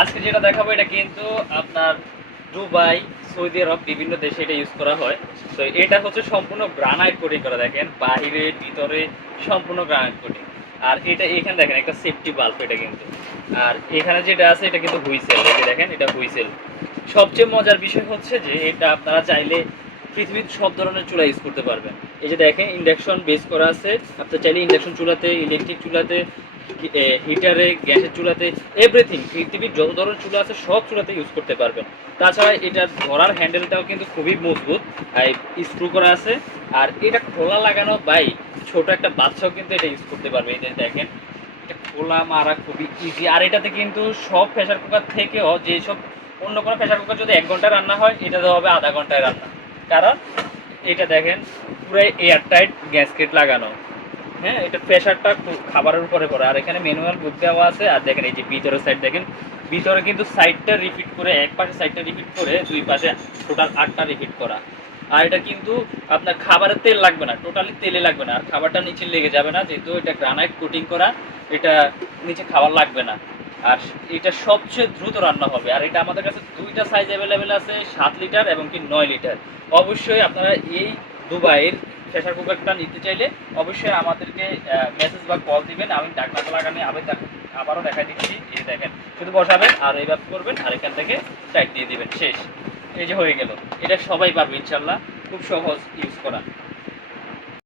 আজকে যেটা দেখাবো, এটা কিন্তু আপনার দুবাই, সৌদি আরব বিভিন্ন দেশে এটা ইউজ করা হয়। তো এটা হচ্ছে সম্পূর্ণ গ্রানাইট কোটিং করা, দেখেন, বাহিরে, ভিতরে সম্পূর্ণ গ্রানাইট কোটিং আর এটা এখানে দেখেন, একটা সেফটি বাল্ব এটা কিন্তু। আর এখানে যেটা আছে, এটা কিন্তু হুইসেল। এই যে দেখেন, এটা হুইসেল। সবচেয়ে মজার বিষয় হচ্ছে যে, এটা আপনারা চাইলে পৃথিবীর সব ধরনের চুলা ইউজ করতে পারবেন। এই যে দেখেন ইন্ডাকশন বেস করা আছে। আপনার চাইলে ইন্ডাকশন চুলাতে ইলেকট্রিক চুলাতে হিটারে গ্যাসের চুলাতে এভরিথিং পৃথিবীর যত ধরনের চুলা আছে, সব চুলাতে ইউজ করতে পারবেন। তাছাড়া এটার ধরার হ্যান্ডেলটাও কিন্তু খুবই মজবুত স্ক্রু করা আছে। আর এটা খোলা লাগানো বাই ছোট একটা বাচ্চাও কিন্তু এটা ইউজ করতে পারবে, এই দেখেন। এটা খোলা মারা খুবই ইজি আর এটাতে কিন্তু সব প্রেশার কুকার থেকেও, যেসব অন্য কোনো প্রেশার কুকার যদি এক ঘন্টায় রান্না হয় এটাতে হবে আধা ঘন্টায় রান্না। কারণ, এটা দেখেন পুরো এয়ার টাইট গ্যাসকেট লাগানো। হ্যাঁ এটা প্রেশারটা খাবারের উপরে পড়ে। আর এখানে ম্যানুয়াল বুক দেওয়া আছে। আর দেখেন এই যে ভিতরের সাইড দেখেন, ভিতরে কিন্তু সাইডটা রিপিট করে, এক পাশে সাইডটা রিপিট করে, দুই পাশে টোটাল আটটা রিপিট করা। আর এটা কিন্তু আপনার খাবারের তেল লাগবে না টোটালি তেলে লাগবে না। আর খাবারটা নিচে লেগে যাবে না, যেহেতু এটা গ্রানাইট কোটিং করা, এটা নিচে খাবার লাগবে না। আর এটা সবচেয়ে দ্রুত রান্না হবে। আর এটা আমাদের কাছে দুইটা সাইজ অ্যাভেলেবেল আছে, সাত লিটার এবং কি নয় লিটার অবশ্যই আপনারা এই দুবাইয়ের প্রেশার কুকারটা নিতে চাইলে অবশ্যই আমাদেরকে মেসেজ বা কল দিবেন। আমি ডাকনাটা লাগানি দেখ- আবারও দেখা দিচ্ছি। এই দেখেন, শুধু বসাবেন আর এইভাবে করবেন আর এখান থেকে সাইড দিয়ে দিবেন। শেষ। এই যে হয়ে গেল। এটা সবাই পারবে, ইনশাল্লাহ। খুব সহজ ইউজ করা।